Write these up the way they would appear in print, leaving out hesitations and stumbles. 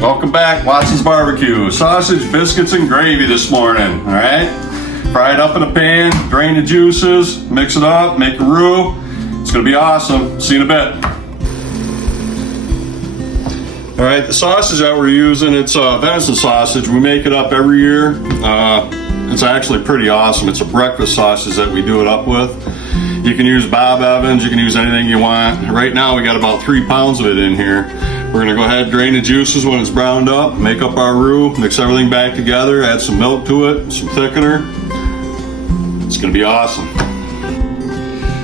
Welcome back, Watson's Barbecue. Sausage, biscuits, and gravy this morning, all right? Fry it up in a pan, drain the juices, mix it up, make a roux. It's gonna be awesome. See you in a bit. All right, the sausage that we're using, it's venison sausage. We make it up every year. It's actually pretty awesome. It's a breakfast sausage that we do it up with. You can use Bob Evans, you can use anything you want. Right now we got about 3 pounds of it in here. We're gonna go ahead and drain the juices when it's browned up, make up our roux, mix everything back together, add some milk to it, some thickener. It's gonna be awesome.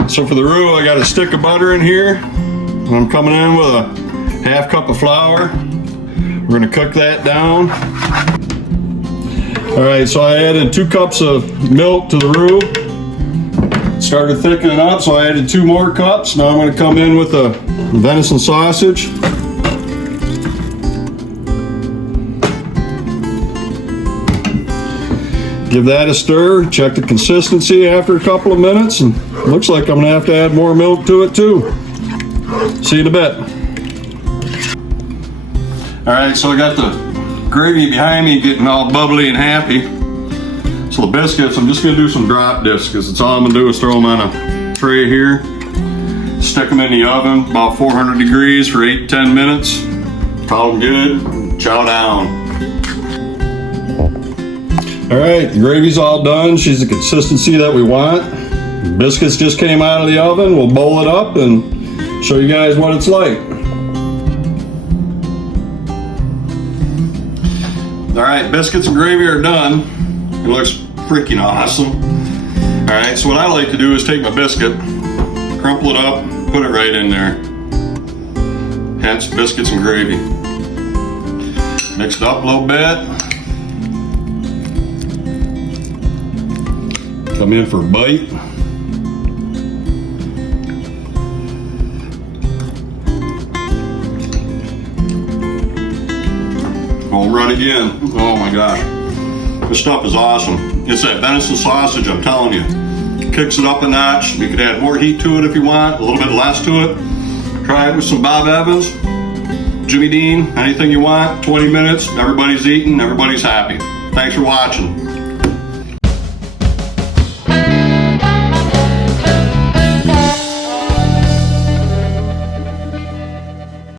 So for the roux, I got a stick of butter in here. I'm coming in with a half cup of flour. We're gonna cook that down. All right, so I added 2 cups of milk to the roux. Started thickening up, so I added 2 more cups. Now I'm gonna come in with the venison sausage. Give that a stir, check the consistency after a couple of minutes, and looks like I'm gonna have to add more milk to it too. See you in a bit. All right, so I got the gravy behind me getting all bubbly and happy. So the biscuits, I'm just gonna do some drop dips because it's all I'm gonna do is throw them on a tray here. Stick them in the oven, about 400 degrees for 8 to 10 minutes. Call them good, chow down. All right, the gravy's all done. She's the consistency that we want. Biscuits just came out of the oven. We'll bowl it up and show you guys what it's like. All right, biscuits and gravy are done. It looks freaking awesome. All right, so what I like to do is take my biscuit, crumple it up, put it right in there. Hence, biscuits and gravy. Mix it up a little bit. Come in for a bite. Home run again. Oh my gosh. This stuff is awesome. It's that venison sausage, I'm telling you. Kicks it up a notch. You could add more heat to it if you want, a little bit less to it. Try it with some Bob Evans, Jimmy Dean, anything you want. 20 minutes, everybody's eating, everybody's happy. Thanks for watching.